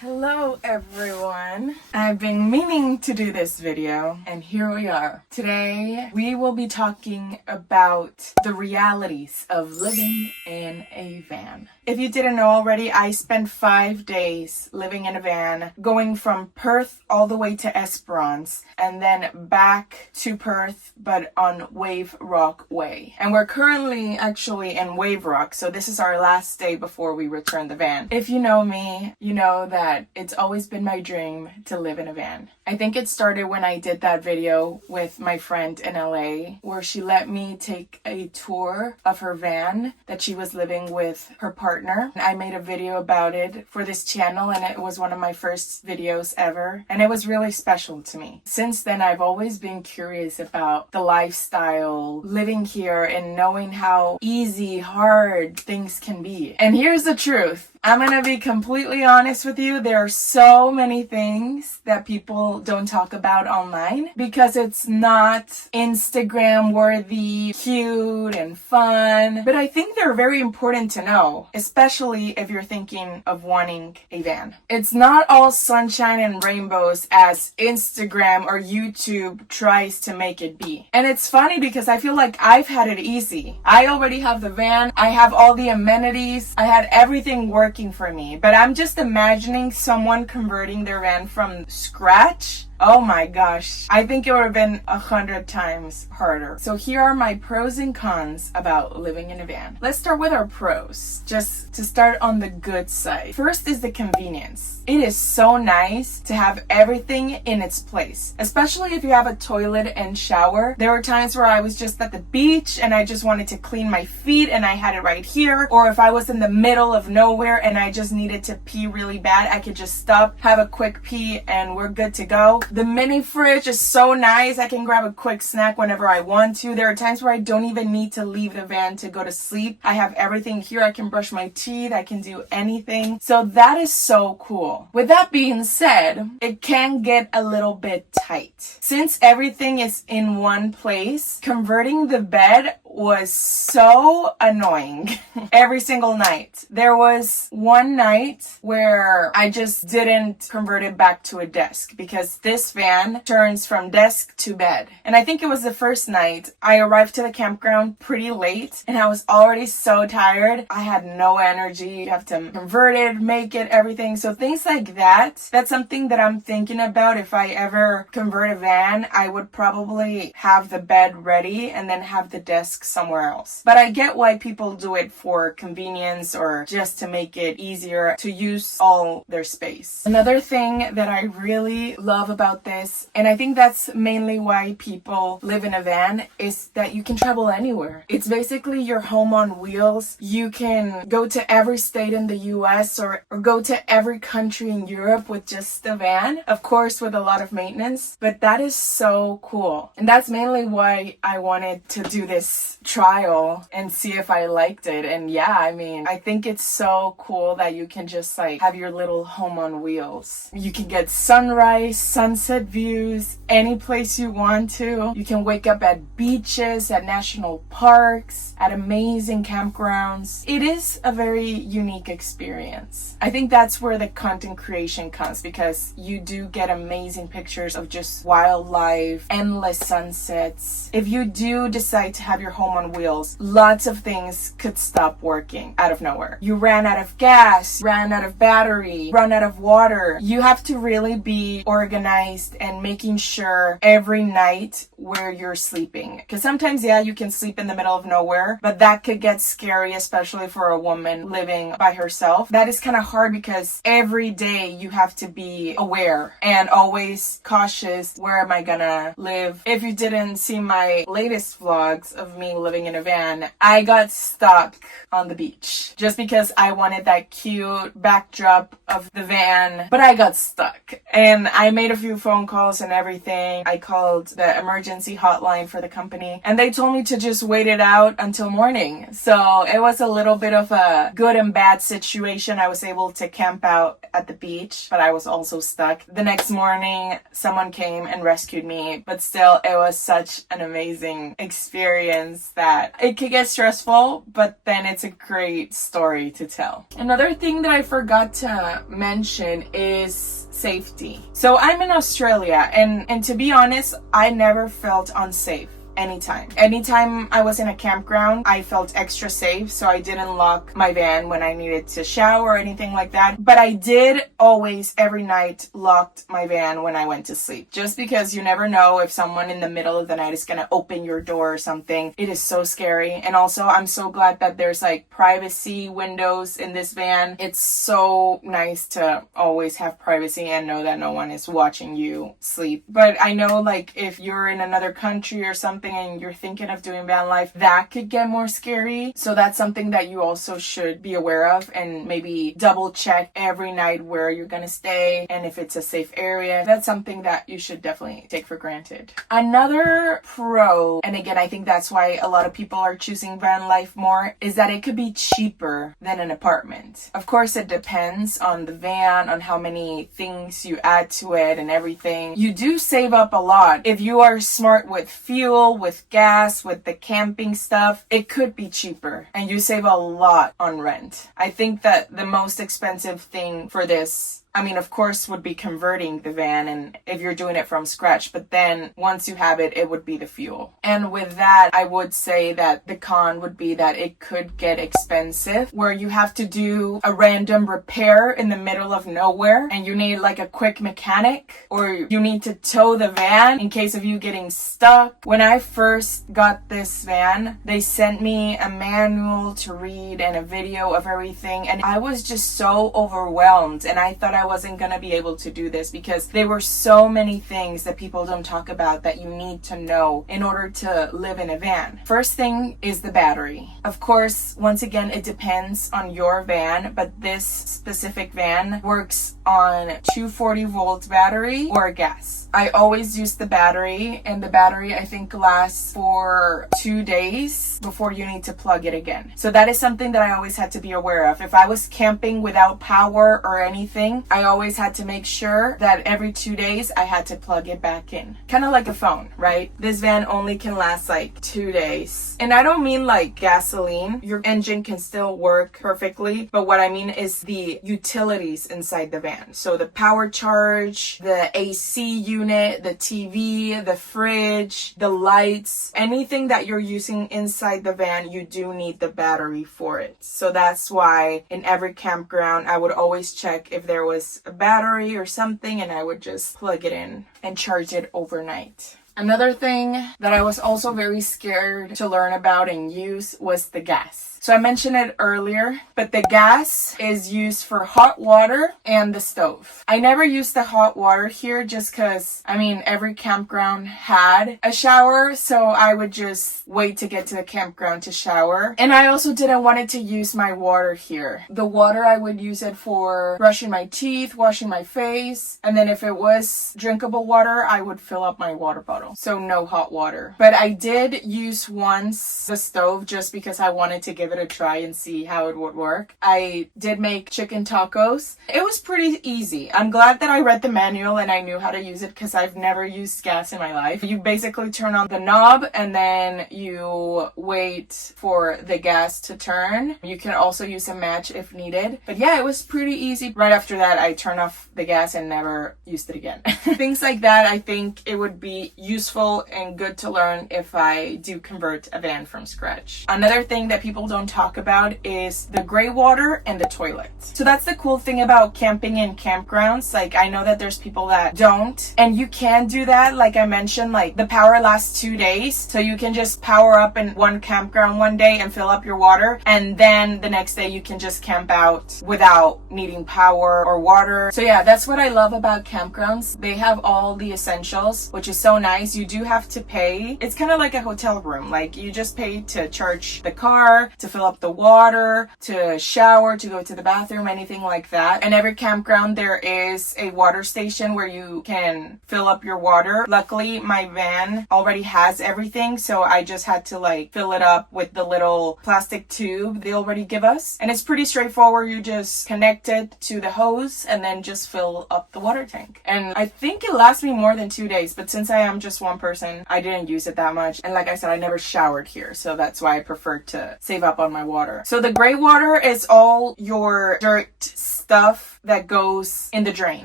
Hello everyone. I've been meaning to do this video and here we are. Today we will be talking about the realities of living in a van. If you didn't know already, I spent 5 days living in a van, going from Perth all the way to Esperance and then back to Perth but on Wave Rock Way. And we're currently actually in Wave Rock, so this is our last day before we return the van. If you know me, you know that it's always been my dream to live in a van. I think it started when I did that video with my friend in LA where she let me take a tour of her van that she was living with her partner. I made a video about it for this channel and it was one of my first videos ever and it was really special to me. Since then I've always been curious about the lifestyle, living here and knowing how easy, hard things can be. And here's the truth. I'm gonna be completely honest with you. There are so many things that people don't talk about online because it's not Instagram worthy, cute and fun. But I think they're very important to know, especially if you're thinking of wanting a van. It's not all sunshine and rainbows as Instagram or YouTube tries to make it be. And it's funny because I feel like I've had it easy. I already have the van. I have all the amenities. I had everything working for me, but I'm just imagining someone converting their van from scratch. Oh my gosh, I think it would have been 100 times harder. So here are my pros and cons about living in a van. Let's start with our pros, just to start on the good side. First is the convenience. It is so nice to have everything in its place, especially if you have a toilet and shower. There were times where I was just at the beach and I just wanted to clean my feet and I had it right here. Or if I was in the middle of nowhere and I just needed to pee really bad, I could just stop, have a quick pee and we're good to go. The mini fridge is so nice. I can grab a quick snack whenever I want to. There are times where I don't even need to leave the van to go to sleep. I have everything here. I can brush my teeth. I can do anything. So that is so cool. With that being said, it can get a little bit tight. Since everything is in one place, converting the bed was so annoying every single night. There was one night where I just didn't convert it back to a desk because this van turns from desk to bed. And I think it was the first night. I arrived to the campground pretty late and I was already so tired. I had no energy. You have to convert it, make it, everything. So things like that, that's something that I'm thinking about. If I ever convert a van, I would probably have the bed ready and then have the desk somewhere else. But I get why people do it for convenience or just to make it easier to use all their space. Another thing that I really love about this, and I think that's mainly why people live in a van, is that you can travel anywhere. It's basically your home on wheels. You can go to every state in the US or go to every country in Europe with just the van, of course with a lot of maintenance, but that is so cool. And that's mainly why I wanted to do this trial and see if I liked it. And yeah, I mean, I think it's so cool that you can just like have your little home on wheels. You can get sunrise, sunset views, any place you want to. You can wake up at beaches, at national parks, at amazing campgrounds. It is a very unique experience. I think that's where the content creation comes because you do get amazing pictures of just wildlife, endless sunsets. If you do decide to have your home on wheels, lots of things could stop working out of nowhere. You ran out of gas, ran out of battery, run out of water. You have to really be organized and making sure every night where you're sleeping. Because sometimes, yeah, you can sleep in the middle of nowhere, but that could get scary, especially for a woman living by herself. That is kind of hard because every day you have to be aware and always cautious. Where am I gonna live? If you didn't see my latest vlogs of me living in a van, I got stuck on the beach just because I wanted that cute backdrop of the van, but I got stuck. And I made a few few phone calls and everything. I called the emergency hotline for the company and they told me to just wait it out until morning. So it was a little bit of a good and bad situation. I was able to camp out at the beach, but I was also stuck. The next morning, someone came and rescued me, but still it was such an amazing experience that it could get stressful, but then it's a great story to tell. Another thing that I forgot to mention is safety. So I'm in Australia and to be honest, I never felt unsafe. Anytime I was in a campground, I felt extra safe, so I didn't lock my van when I needed to shower or anything like that. But I did always, every night, locked my van when I went to sleep. Just because you never know if someone in the middle of the night is gonna open your door or something. It is so scary. And also, I'm so glad that there's like privacy windows in this van. It's so nice to always have privacy and know that no one is watching you sleep. But I know like if you're in another country or something, and you're thinking of doing van life, that could get more scary. So that's something that you also should be aware of and maybe double check every night where you're gonna stay and if it's a safe area. That's something that you should definitely take for granted. Another pro, and again, I think that's why a lot of people are choosing van life more, is that it could be cheaper than an apartment. Of course, it depends on the van, on how many things you add to it and everything. You do save up a lot. If you are smart with fuel, with gas, with the camping stuff, it could be cheaper and you save a lot on rent. I think that the most expensive thing for this, I mean, of course, would be converting the van and if you're doing it from scratch, but then once you have it, it would be the fuel. And with that, I would say that the con would be that it could get expensive, where you have to do a random repair in the middle of nowhere and you need like a quick mechanic, or you need to tow the van in case of you getting stuck. When I first got this van, they sent me a manual to read and a video of everything, and I was just so overwhelmed and I thought I wasn't gonna be able to do this because there were so many things that people don't talk about that you need to know in order to live in a van. First thing is the battery. Of course, once again, it depends on your van, but this specific van works on 240 volt battery or gas. I always use the battery, and the battery I think lasts for 2 days before you need to plug it again. So that is something that I always had to be aware of. If I was camping without power or anything, I always had to make sure that every 2 days I had to plug it back in. Kind of like a phone, right? This van only can last like 2 days. And I don't mean like gasoline. Your engine can still work perfectly, but what I mean is the utilities inside the van. So the power charge, the AC unit, the TV, the fridge, the lights, anything that you're using inside the van, you do need the battery for it. So that's why in every campground, I would always check if there was a battery or something, and I would just plug it in and charge it overnight. Another thing that I was also very scared to learn about and use was the gas. So I mentioned it earlier, but the gas is used for hot water and the stove. I never used the hot water here just because, I mean, every campground had a shower, so I would just wait to get to the campground to shower. And I also didn't want to use my water here. The water, I would use it for brushing my teeth, washing my face, and then if it was drinkable water, I would fill up my water bottle. So no hot water. But I did use once the stove just because I wanted to give it a try and see how it would work. I did make chicken tacos. It was pretty easy. I'm glad that I read the manual and I knew how to use it because I've never used gas in my life. You basically turn on the knob and then you wait for the gas to turn. You can also use a match if needed. But yeah, it was pretty easy. Right after that, I turned off the gas and never used it again. Things like that, I think it would be useful and good to learn if I do convert a van from scratch. Another thing that people don't talk about is the gray water and the toilet. So that's the cool thing about camping in campgrounds. Like, I know that there's people that don't, and you can do that. Like I mentioned, like the power lasts 2 days, so you can just power up in one campground one day and fill up your water, and then the next day you can just camp out without needing power or water. So yeah, that's what I love about campgrounds. They have all the essentials, which is so nice. is you do have to pay. It's kind of like a hotel room. Like you just pay to charge the car, to fill up the water, to shower, to go to the bathroom, anything like that. And every campground there is a water station where you can fill up your water. Luckily, my van already has everything, so I just had to like fill it up with the little plastic tube they already give us. And it's pretty straightforward. You just connect it to the hose and then just fill up the water tank. And I think it lasts me more than 2 days, but since I am just one person, I didn't use it that much. And like I said, I never showered here, so that's why I prefer to save up on my water. So the gray water is all your dirt stuff that goes in the drain.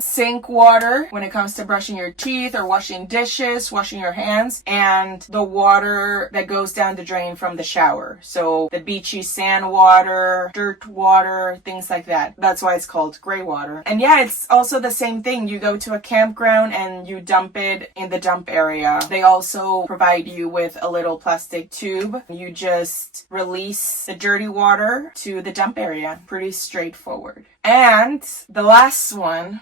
Sink water when it comes to brushing your teeth or washing dishes, washing your hands, and the water that goes down the drain from the shower. So the beachy sand water, dirt water, things like that. That's why it's called gray water. And yeah, it's also the same thing. You go to a campground and you dump it in the dump area. They also provide you with a little plastic tube. You just release the dirty water to the dump area. Pretty straightforward. And the last one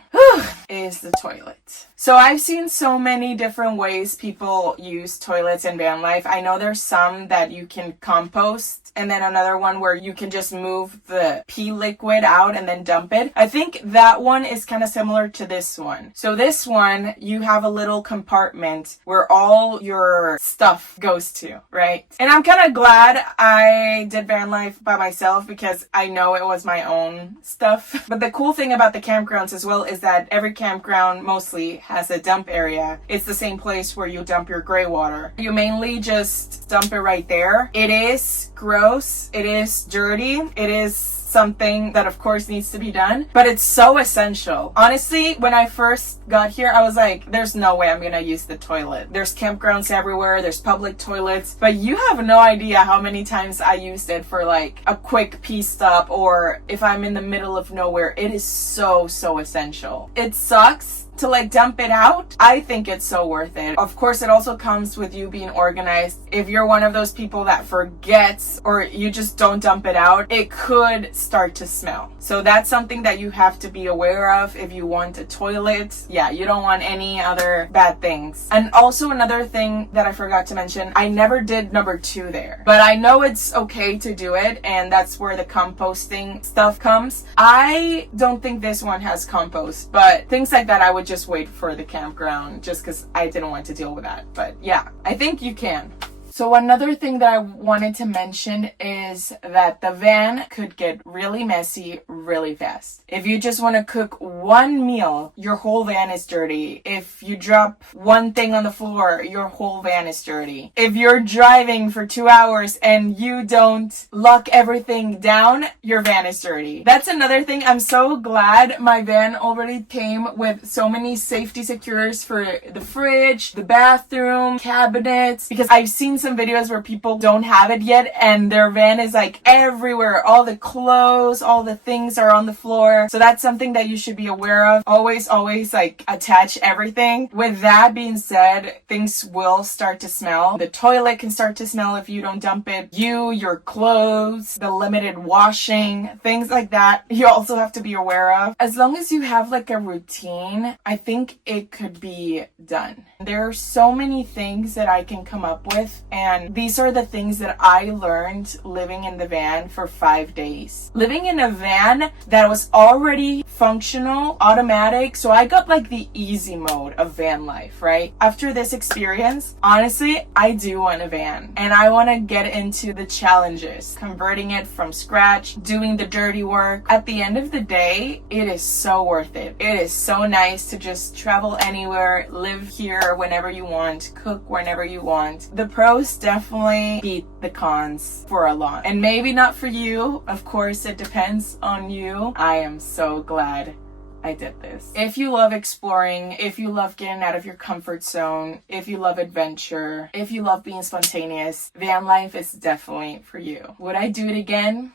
is the toilet. So I've seen so many different ways people use toilets in van life. I know there's some that you can compost, and then another one where you can just move the pee liquid out and then dump it. I think that one is kind of similar to this one. So this one, you have a little compartment where all your stuff goes to, right? And I'm kind of glad I did van life by myself because I know it was my own stuff. But the cool thing about the campgrounds as well is that every campground mostly has a dump area. It's the same place where you dump your gray water. You mainly just dump it right there. It is gross. It is dirty. It is something that of course needs to be done, but it's so essential. Honestly, when I first got here, I was like, there's no way I'm gonna use the toilet. There's campgrounds everywhere, there's public toilets, but you have no idea how many times I used it for like a quick pee stop, or if I'm in the middle of nowhere. It is so essential. It sucks to like dump it out. I think it's so worth it. Of course, it also comes with you being organized. If you're one of those people that forgets or you just don't dump it out, it could start to smell. So that's something that you have to be aware of if you want a toilet. Yeah, you don't want any other bad things. And also another thing that I forgot to mention, I never did number 2 there, but I know it's okay to do it, and that's where the composting stuff comes. I don't think this one has compost, but things like that I would just wait for the campground just because I didn't want to deal with that. But yeah, I think you can. So another thing that I wanted to mention is that the van could get really messy really fast. If you just want to cook one meal, your whole van is dirty. If you drop one thing on the floor, your whole van is dirty. If you're driving for 2 hours and you don't lock everything down, your van is dirty. That's another thing. I'm so glad my van already came with so many safety secures for the fridge, the bathroom, cabinets, because I've seen some videos where people don't have it yet and their van is like everywhere. All the clothes, all the things are on the floor. So that's something that you should be aware of. Always like attach everything. With that being said, things will start to smell. The toilet can start to smell if you don't dump it. Your clothes, the limited washing, things like that, you also have to be aware of. As long as you have like a routine, I think it could be done. There are so many things that I can come up with, and these are the things that I learned living in the van for 5 days. Living in a van that was already functional, automatic, so I got like the easy mode of van life, right? After this experience, honestly, I do want a van, and I want to get into the challenges, converting it from scratch, doing the dirty work. At the end of the day, it is so worth it. It is so nice to just travel anywhere, live here whenever you want, cook whenever you want. The pros definitely beat the cons for a lot. And maybe not for you. Of course, it depends on you. I am so glad I did this. If you love exploring, if you love getting out of your comfort zone, if you love adventure, if you love being spontaneous, van life is definitely for you. Would I do it again?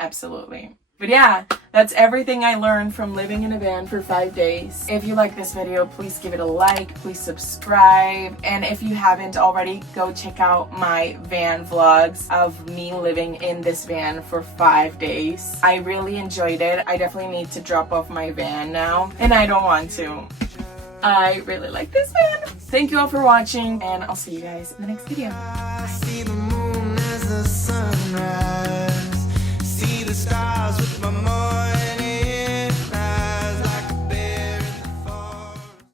Absolutely. But yeah, that's everything I learned from living in a van for 5 days. If you like this video, please give it a like, please subscribe. And if you haven't already, go check out my van vlogs of me living in this van for 5 days. I really enjoyed it. I definitely need to drop off my van now, and I don't want to. I really like this band. Thank you all for watching, and I'll see you guys in the next video. I see the moon as the sun.